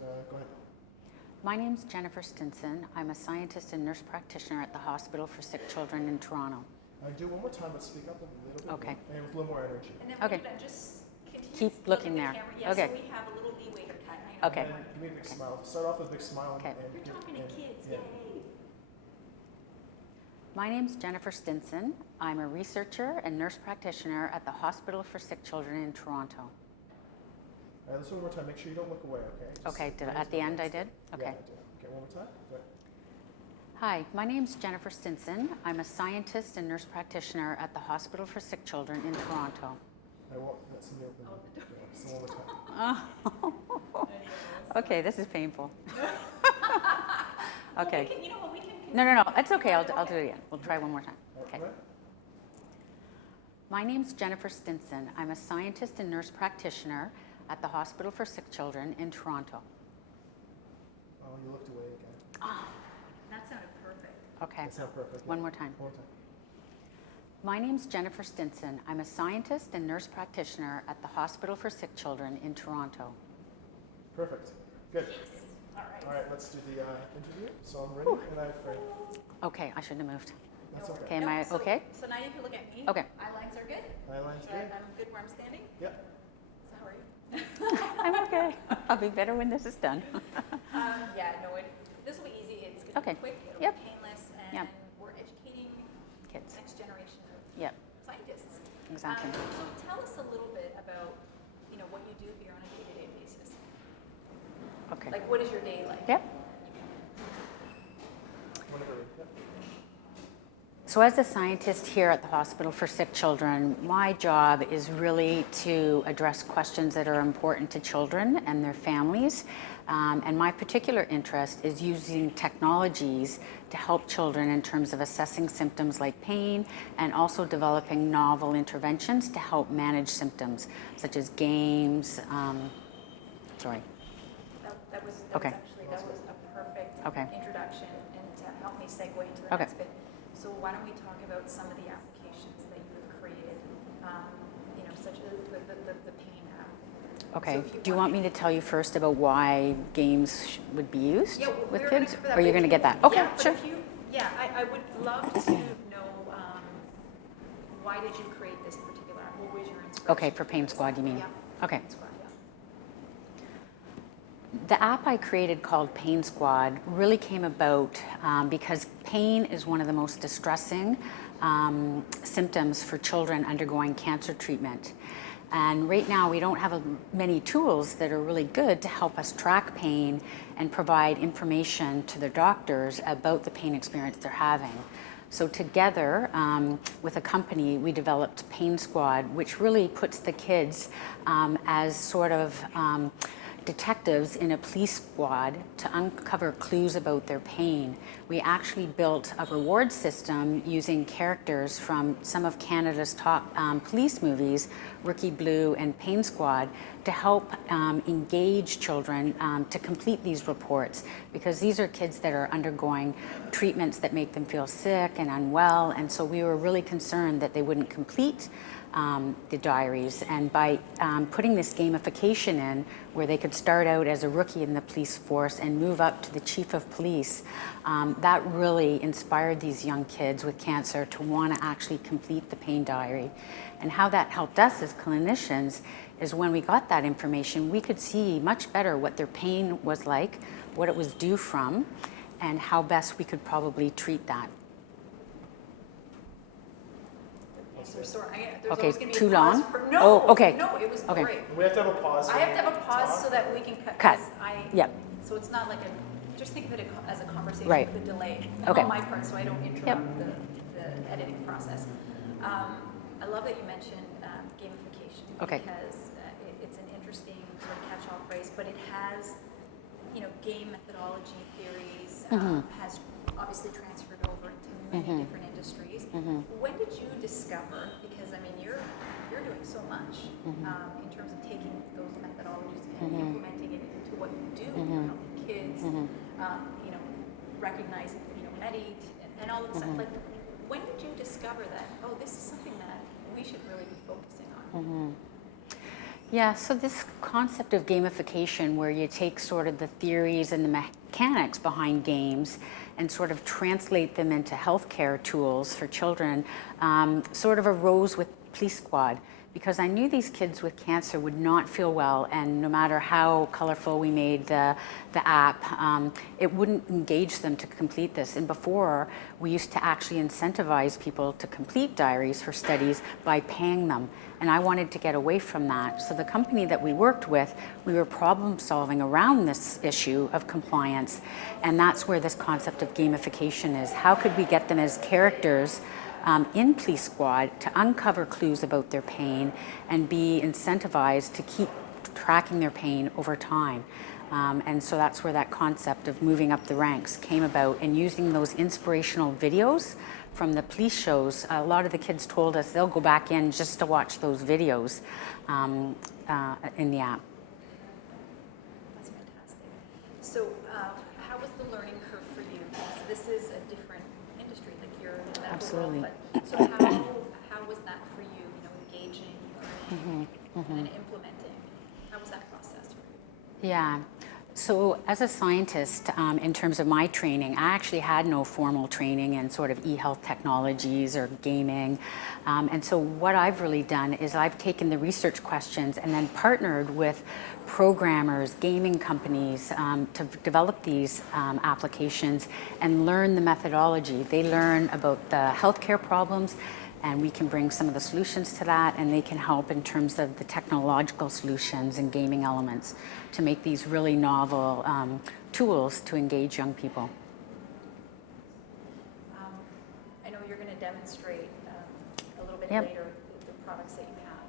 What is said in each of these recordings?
Go ahead. My name's Jennifer Stinson. I'm a scientist and nurse practitioner at the Hospital for Sick Children in Toronto. Do one more time, but speak up a little bit Okay. more, and with a little more energy. And then Okay. just continue Keep looking at there. the camera. Yeah, Okay. so we have a little leeway to cut. I know. Okay. And give me a big smile. Start off with a big smile. Okay. You're talking to kids, yeah. yay. My name's Jennifer Stinson. I'm a researcher and nurse practitioner at the Hospital for Sick Children in Toronto. All right, let's do it one more time. Make sure you don't look away, okay? Okay, at the end I did? Okay. Yeah, I did. Okay, one more time. Go ahead. Hi, my name's Jennifer Stinson. I'm a scientist and nurse practitioner at the Hospital for Sick Children in Toronto. I won't. That's in the open. Yeah, so one more time. Okay, this is painful. Well, Okay. we can, you know what, we can. No, it's okay. I'll do it again. We'll try one more time. Okay. Go ahead. My name's Jennifer Stinson. I'm a scientist and nurse practitioner at the Hospital for Sick Children in Toronto. Oh, you looked away again. That sounded perfect. Okay. That's not perfect. One more time. One more time. My name's Jennifer Stinson. I'm a scientist and nurse practitioner at the Hospital for Sick Children in Toronto. Perfect. Good. All right. All right, let's do the interview. So I'm ready, and I'm ready. Okay, I shouldn't have moved. That's okay. Okay, am I okay? So now you can look at me. Okay. Eye lines are good. Eyeline's So good. I'm good where I'm standing. Yep. So how are you? I'm okay. I'll be better when this is done. Yeah, no, this will be easy. It's going to Okay. be quick. It'll Yep. be painless, and Yep. we're educating Kids. the next generation of Yep, scientists. exactly. So tell us a little bit about, what you do here on a day-to-day basis. Okay. Like, what is your day like? Yep. Whenever. Yep. So as a scientist here at the Hospital for Sick Children, my job is really to address questions that are important to children and their families. And my particular interest is using technologies to help children in terms of assessing symptoms like pain and also developing novel interventions to help manage symptoms such as games. Sorry. That was Okay. actually a perfect Okay. introduction, and to help me segue into the Okay. next bit. So why don't we talk about some of the applications that you have created, such as the pain app. Okay. So if Do you want me to tell you first about why games would be used Yeah, with we're kids? gonna get to that, Or you're but going to if get that? you- Okay, yeah, but sure. if you- I would love to know why did you create this particular app? What was your inspiration? Okay, for Pain Squad, you mean? Yeah. Okay. Pain Squad, yeah. The app I created called Pain Squad really came about because pain is one of the most distressing symptoms for children undergoing cancer treatment. And right now we don't have many tools that are really good to help us track pain and provide information to the doctors about the pain experience they're having. So together with a company, we developed Pain Squad, which really puts the kids as sort of detectives in a police squad to uncover clues about their pain. We actually built a reward system using characters from some of Canada's top police movies, Rookie Blue and Pain Squad, to help engage children to complete these reports, because these are kids that are undergoing treatments that make them feel sick and unwell, and so we were really concerned that they wouldn't complete the diaries. And by putting this gamification in, where they could start out as a rookie in the police force and move up to the chief of police, that really inspired these young kids with cancer to want to actually complete the pain diary. And how that helped us as clinicians is when we got that information, we could see much better what their pain was like, what it was due from, and how best we could probably treat that. There's Okay, always gonna be too a pause long? for- no, Oh, okay. No, it was Okay. great. We have to have a pause. I have to have a when we pause talk. so that we can cut. Cut. 'Cause Yep. So it's not like just think of it as a conversation Right. with a delay Okay. on my part, so I don't interrupt the editing process. I love that you mentioned gamification. Okay. Because it's an interesting sort of catch-all phrase, but it has, game methodology theories, has obviously transferred over into many different industries. When did you discover, because I mean you're doing so much in terms of taking those methodologies and implementing it into what you do, helping kids, recognizing, MedEat and all of this stuff. Like, when did you discover that, this is something that we should really be focusing on? Yeah, so this concept of gamification, where you take sort of the theories and the mechanics behind games and sort of translate them into healthcare tools for children, sort of arose with Police Squad, because I knew these kids with cancer would not feel well, and no matter how colorful we made the app, it wouldn't engage them to complete this. And before, we used to actually incentivize people to complete diaries for studies by paying them. And I wanted to get away from that. So the company that we worked with, we were problem solving around this issue of compliance. And that's where this concept of gamification is. How could we get them as characters in Police Squad to uncover clues about their pain and be incentivized to keep tracking their pain over time? And so that's where that concept of moving up the ranks came about, and using those inspirational videos from the police shows. A lot of the kids told us they'll go back in just to watch those videos in the app. That's fantastic. So how was the learning curve for you? Because this is a different industry, like you're in that Absolutely. world. But, so how was that for you, engaging, learning, and implementing? How was that process for you? Yeah. So as a scientist, in terms of my training, I actually had no formal training in sort of e-health technologies or gaming. And so what I've really done is I've taken the research questions and then partnered with programmers, gaming companies to develop these applications and learn the methodology. They learn about the healthcare problems, and we can bring some of the solutions to that, and they can help in terms of the technological solutions and gaming elements to make these really novel tools to engage young people. I know you're going to demonstrate a little bit Yep. later the products that you have,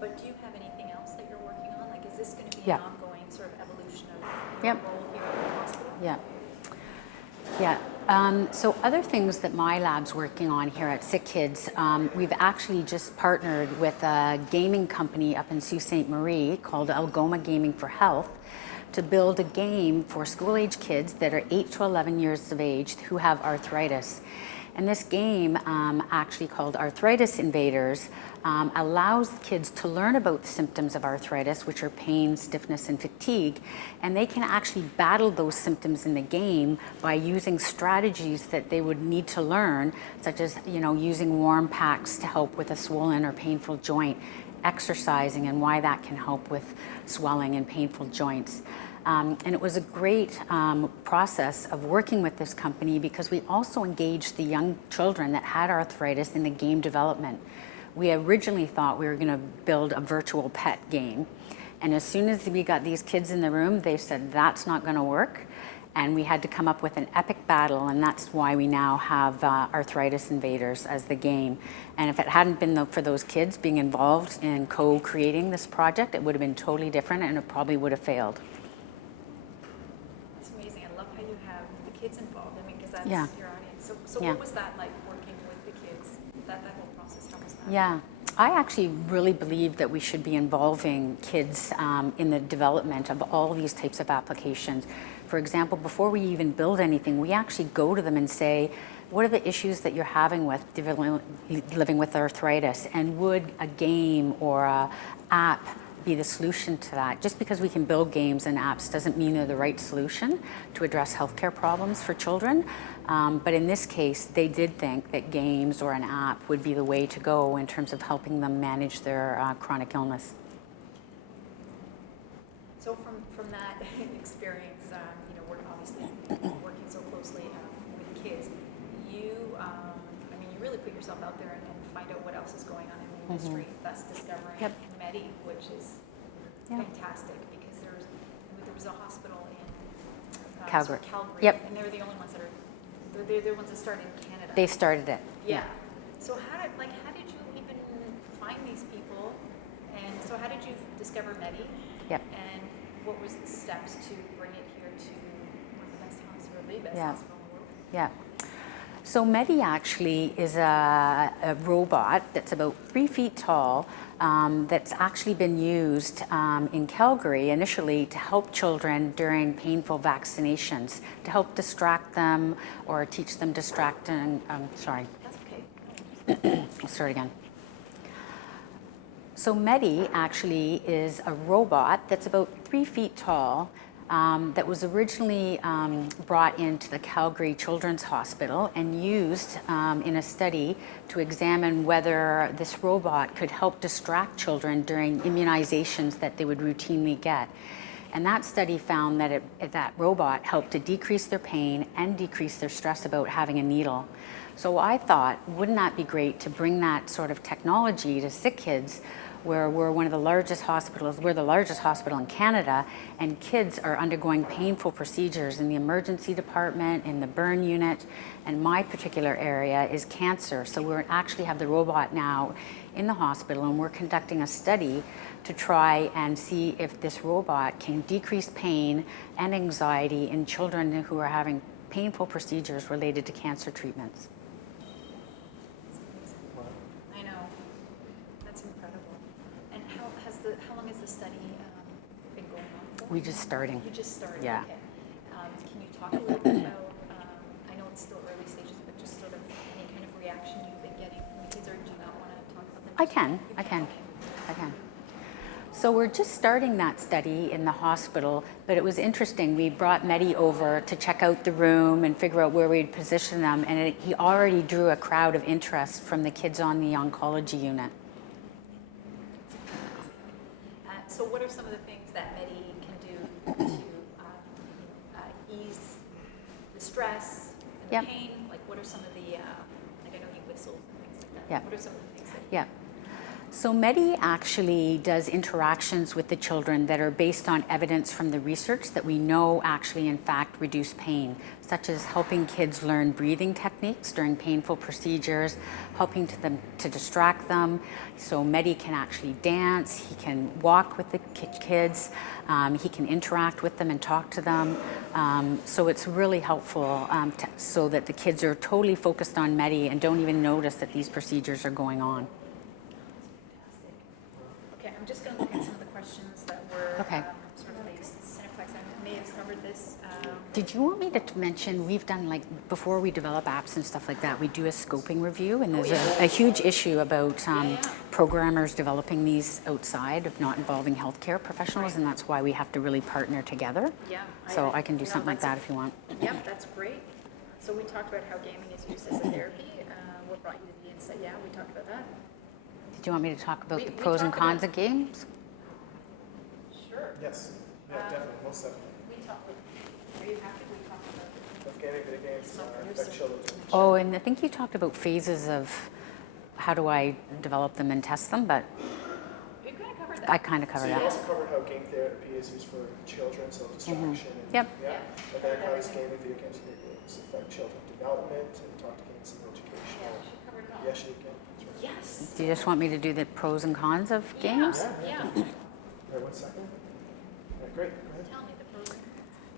but do you have anything else that you're working on? Like, is this going to be Yeah. an ongoing sort of evolution of your Yep. role here at the hospital? Yeah. Yeah. So other things that my lab's working on here at Sick Kids, we've actually just partnered with a gaming company up in Sault Ste. Marie called Algoma Gaming for Health to build a game for school-age kids that are 8 to 11 years of age who have arthritis. And this game, actually called Arthritis Invaders, allows kids to learn about the symptoms of arthritis, which are pain, stiffness, and fatigue. And they can actually battle those symptoms in the game by using strategies that they would need to learn, such as using warm packs to help with a swollen or painful joint, exercising and why that can help with swelling and painful joints. And it was a great process of working with this company, because we also engaged the young children that had arthritis in the game development. We originally thought we were going to build a virtual pet game. And as soon as we got these kids in the room, they said, that's not going to work. And we had to come up with an epic battle, and that's why we now have Arthritis Invaders as the game. And if it hadn't been for those kids being involved in co-creating this project, it would have been totally different, and it probably would have failed. It's amazing. I love how you have the kids involved. I mean, because that's Yeah. your audience. So Yeah. what was that like, working with the kids? That whole process, how was that? Yeah, I actually really believe that we should be involving kids in the development of all these types of applications. For example, before we even build anything, we actually go to them and say, what are the issues that you're having with living with arthritis? And would a game or a app be the solution to that? Just because we can build games and apps doesn't mean they're the right solution to address healthcare problems for children. But in this case, they did think that games or an app would be the way to go in terms of helping them manage their chronic illness. So from that experience, we're obviously working so closely with kids, you really put yourself out there and find out what else is going on in the industry, thus discovering Yep. Medi, which is fantastic, because there was a hospital in Calgary. Calgary, Yep. and they're the only ones that are, they're the ones that started in Canada. They started it. Yeah. So how did you even find these people? And so how did you discover Medi? Yep. And what was the steps to bring it here to one of the best hospitals, the best Yeah. hospital in the world? Yeah. So Medi actually is a robot that's about 3 feet tall, that's actually been used in Calgary initially to help children during painful vaccinations, to help distract them or teach them That's okay. I'll start again. So Medi actually is a robot that's about 3 feet tall that was originally brought into the Calgary Children's Hospital and used in a study to examine whether this robot could help distract children during immunizations that they would routinely get. And that study found that that robot helped to decrease their pain and decrease their stress about having a needle. So I thought, wouldn't that be great to bring that sort of technology to sick kids, where we're one of the largest hospitals, we're the largest hospital in Canada, and kids are undergoing painful procedures in the emergency department, in the burn unit, and my particular area is cancer. So we actually have the robot now in the hospital, and we're conducting a study to try and see if this robot can decrease pain and anxiety in children who are having painful procedures related to cancer treatments. I know. That's incredible. And how long has the study been going on for? We're just starting. You just started. Yeah. Okay. Can you talk a little bit about? I know it's still early stages, but just sort of any kind of reaction you've been getting from the kids, or do you not want to talk about them? I can. Okay. So we're just starting that study in the hospital, but it was interesting. We brought Medi over to check out the room and figure out where we'd position them, and he already drew a crowd of interest from the kids on the oncology unit. So what are some of the things that Medi can do to ease the stress and Yep. the pain? Like what are some of the, like I know he whistles and things like that. Yep. What are some of the things that Yeah. So Medi actually does interactions with the children that are based on evidence from the research that we know actually in fact reduce pain, such as helping kids learn breathing techniques during painful procedures, helping them to distract them. So Medi can actually dance, he can walk with the kids, he can interact with them and talk to them. So it's really helpful so that the kids are totally focused on Medi and don't even notice that these procedures are going on. Okay, I'm just going to look at some of the questions that were Okay. sort of like Cineplex. I may have covered this. Did you want me to mention, we've done like, before we develop apps and stuff like that, we do a scoping review, and there's a huge issue about programmers developing these outside of not involving healthcare professionals, and that's why we have to really partner together. Yeah. So I can do something like that if you want. Yep, that's great. So we talked about how gaming is used as a therapy. What brought you to the insight? Yeah, we talked about that. Did you want me to talk about We the pros and talked cons about- of games? Sure. Yes, yeah, definitely, most definitely. We talked. Are you happy we talked about it? If gaming video games affect children. Oh, and I think you talked about phases of how do I develop them and test them, but We kind of covered that. I kind of So covered you that. also covered how game therapy is used for children, so distraction. And, Yep. Yeah, but then how does gaming video games affect children's development and talk to games in education? Yeah, she covered it all. Yes, you can. That's right. Yes. Do you just want me to do the pros and cons of games? Yeah. All right, 1 second. All right, great. Go ahead. Tell me the pros.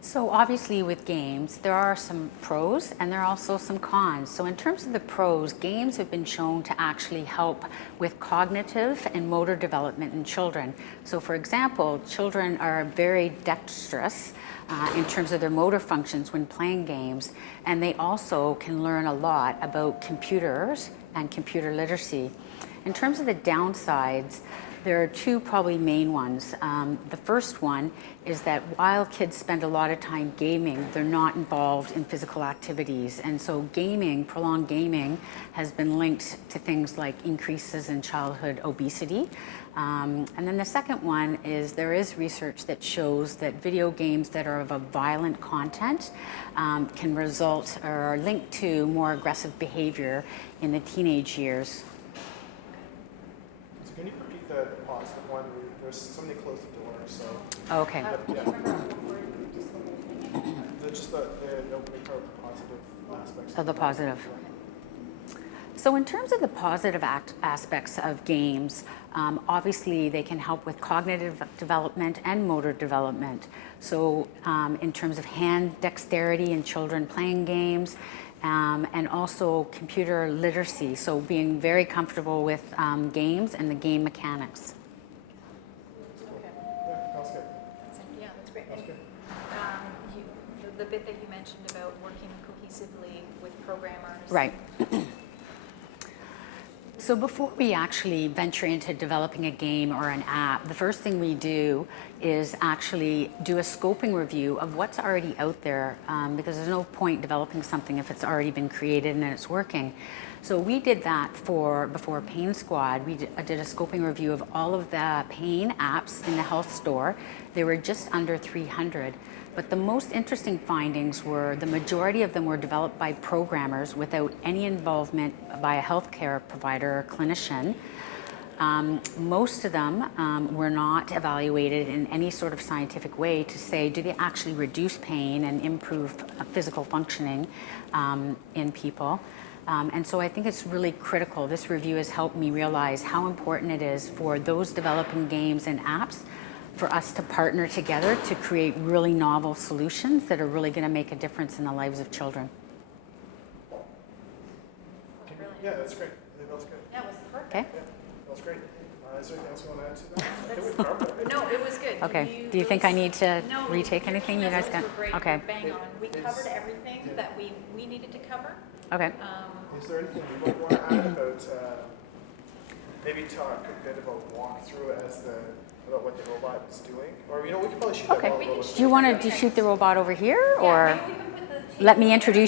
So obviously with games, there are some pros and there are also some cons. So in terms of the pros, games have been shown to actually help with cognitive and motor development in children. So for example, children are very dexterous in terms of their motor functions when playing games, and they also can learn a lot about computers and computer literacy. In terms of the downsides, there are two probably main ones. The first one is that while kids spend a lot of time gaming, they're not involved in physical activities. And so gaming, prolonged gaming, has been linked to things like increases in childhood obesity. And then the second one is there is research that shows that video games that are of a violent content can result or are linked to more aggressive behavior in the teenage years. So can you repeat the positive one? There's somebody closed the door, so. Okay. Yeah. Just the opening part, the positive aspects. Of the positive. So in terms of the positive aspects of games, obviously they can help with cognitive development and motor development. So in terms of hand dexterity in children playing games, and also computer literacy, so being very comfortable with games and the game mechanics. Yeah, that's good. Yeah, that's great. That's And, good. the bit that you mentioned about working cohesively with programmers. Right. So before we actually venture into developing a game or an app, the first thing we do is actually do a scoping review of what's already out there, because there's no point developing something if it's already been created and it's working. So we did that before Pain Squad. We did a scoping review of all of the pain apps in the health store. There were just under 300. But the most interesting findings were the majority of them were developed by programmers without any involvement by a healthcare provider or clinician. Most of them were not evaluated in any sort of scientific way to say, do they actually reduce pain and improve physical functioning in people? And so I think it's really critical. This review has helped me realize how important it is for those developing games and apps for us to partner together to create really novel solutions that are really going to make a difference in the lives of children. Yeah, that's great. I think that was good. That was perfect. Okay. Yeah, that was great. Is there anything else you want to add to that? I think we've covered everything. No, it was good. Okay. Do you think I need to No, retake your anything? key You guys messages got? were great. Okay. You were bang on. We It's- covered everything yeah. that we needed to cover. Okay. Is there anything you might want to add about, maybe talk a bit about walkthrough about what the robot is doing? Or, we could probably shoot that Okay. while the robot's Do you want doing to it. shoot the robot over here, Yeah, or maybe we can put the let me table introduce